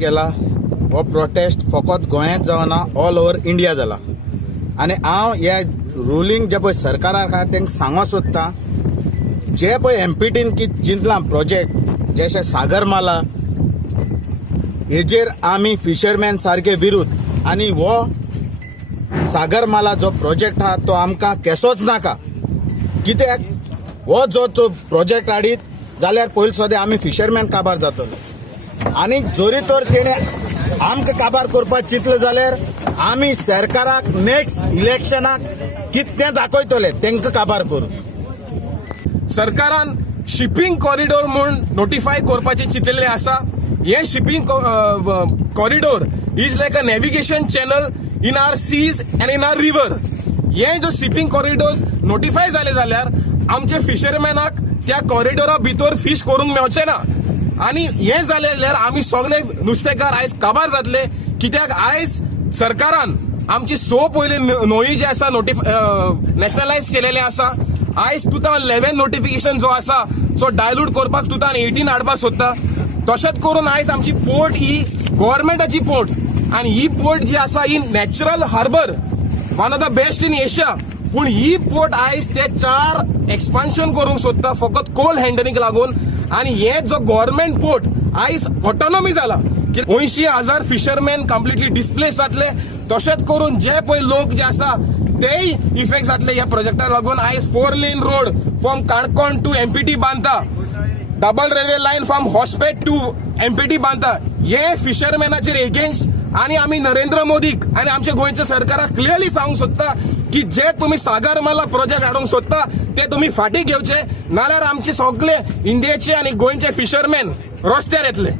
केला हो प्रोटेस्ट फकत गोंयांत जावना ऑल ओव्हर इंडिया जाला आनी हांव ह्या रुलींग जे पळय सरकाराक आहा तांकां सांगूंक सोदतां जे पळय एमपीटीन कितें चिंतलां प्रोजेक्ट जशे सागरमाला हेजेर आमी फिशरमॅन सारखे विरुद्ध आनी हो सागरमाला जो प्रोजेक्ट आहा तो आमकां केसोच नाका कित्याक हो जो प्रोजेक्ट हाडीत जाल्यार पयलीं सुद्दां आमी फिशरमॅन काबार जातलो आनी जोरी तर तेणे आमकां काबार करपाक चिंतले जाल्यार आमी सरकाराक नेक्स्ट इलेक्शनाक कितें तें दाखयतले तांकां काबार करून सरकारान शिपिंग कॉरिडोर म्हूण नोटिफाय करपाचें चिंतलेलें आसा. हे shipping corridor is like a navigation channel in our seas and in our river. हे जो शिपिंग कॉरिडोर नोटिफाय जाले जाल्यार आमचे फिशरमॅनाक त्या कॉरिडोरा भितर फिश करूंक मेळचें ना आनी हे जाले जाल्यार आमी सगळे नुस्तेकार आयज काबार जातले कित्याक आयज सरकारान आमची पयली न्हंय जे आसा नॅशनलायज केलेले आसा. आयज 2011 नोटिफिकेशन जो आसा सो डायल्यूट करपाक 2018 हाडपाक सोदता. तशेंच करून आयज आमची पोर्ट ही गव्हर्नमेंटाची पोर्ट आनी ही पोर्ट जी आसा ही natural harbour one of the best in Asia. पूण ही पोर्ट आयज ते 4 एक्सपान्शन करूंक सोदता फकत कोल हँडलिंग लागून आनी हे जो गव्हर्नमेंट पोर्ट आयज ऑटोनॉमी जाला 80,000 फिशरमॅन कंप्लिटली डिस्प्लेस जातले. तशेंच करून जे पळय लोक जे आसा तेय इफेक्ट जातले ह्या प्रोजेक्टाक लागून. आयज 4 lane road from Canacona to MPT बांदता, double railway line from Hospet to MPT बांदता. हे फिशरमॅनाचेर एगेन्स्ट आनी आमी नरेंद्र मोदीक आनी आमच्या गोंयच्या सरकाराक क्लियरली सांगूंक सोदता की जे तुम्ही सागरमाला प्रोजेक्ट हाडूंक सोदता ते तुम्ही फाटीं घेवचे नाल्यार आमचे सगळे इंडियेचे आनी गोंयचे फिशरमॅन रस्त्यार येतले.